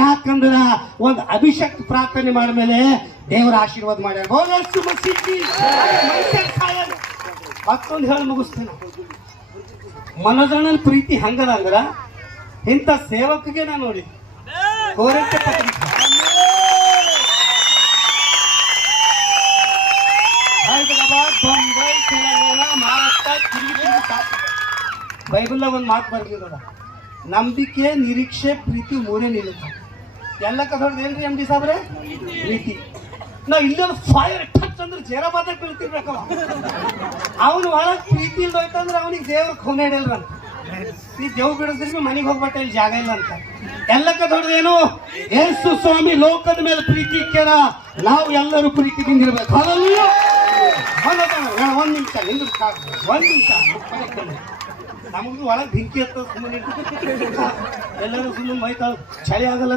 ಯಾಕಂದ್ರ ಒಂದು ಅಭಿಷೇಕ ಪ್ರಾರ್ಥನೆ ಮಾಡಿದ್ಮೇಲೆ ದೇವರ ಆಶೀರ್ವಾದ ಮಾಡ್ಯಾರ. ಮತ್ತೊಂದು ಹೇಳಿ ಮುಗಿಸ್ತೀನಿ. ಮನೋಜಣ್ಣನ ಪ್ರೀತಿ ಹಂಗದ ಅಂದ್ರ ಇಂಥ ಸೇವಕಗೆ ನಾನು ನೋಡಿ ಕೋರಕ್ಕೆ ಪತ್ರಿಕೆ ಹೈದರಾಬಾದ್, ಬಾಂಬೆ, ತೆಲಂಗಾಣ, ಮಹಾರಾಷ್ಟ್ರ ತಿರುಗಿ ಬೈಬಲ್ನಾಗ ಒಂದು ಮಾತು ಬರ್ದಿರೋದ, ನಂಬಿಕೆ, ನಿರೀಕ್ಷೆ, ಪ್ರೀತಿ ಮೂರೇ ನಿಲ್ಲುತ್ತೆ. ಎಲ್ಲಕ್ಕ ದೊಡ್ಡದೇನ್ರಿ ಎಮ್ ಡಿ ಸಾಬ್ರೆ? ಪ್ರೀತಿ. ನಾವು ಇಲ್ಲೊಂದು ಫೈರ್ ಟಚ್ ಅಂದ್ರೆ ಜೇರಾಬಾದಾಗ ಬೀಳ್ತಿರ್ಬೇಕಲ್ಲ. ಅವನು ಒಳಗೆ ಪ್ರೀತಿ ಇಲ್ದೋಯ್ತಂದ್ರೆ ಅವನಿಗೆ ದೇವ್ರ ಖೋನೆ ಹಿಡಿಯಲ್ರಂತ. ಈ ದೇವ್ ಬಿಡಿಸಿದ್ರೆ ಮನೆಗೆ ಹೋಗ್ಬಟ್ಟ ಇಲ್ಲಿ ಜಾಗ ಇಲ್ಲ ಅಂತ. ಎಲ್ಲಕ್ಕ ದೊಡ್ಡದೇನು? ಯೇಸು ಸ್ವಾಮಿ ಲೋಕದ ಮೇಲೆ ಪ್ರೀತಿ ಇಕ್ಕ್ಯಾರ, ನಾವು ಎಲ್ಲರೂ ಪ್ರೀತಿದಿಂದ ಇರ್ಬೇಕು. ಒಂದ್ ನಿಮಿಷ ನಿಂದ್ರು ಸಾಕು, ಒಂದ್ ನಿಮಿಷ. ನಮಗೂ ಒಳಗೆ ಬೆಂಕಿ ಹತ್ತದ ಸುಮ್ಮನೆ ಎಲ್ಲರೂ ಸುಮ್ಮನೆ ಮೈತಾಳ ಚಳಿ ಆಗಲ್ಲ.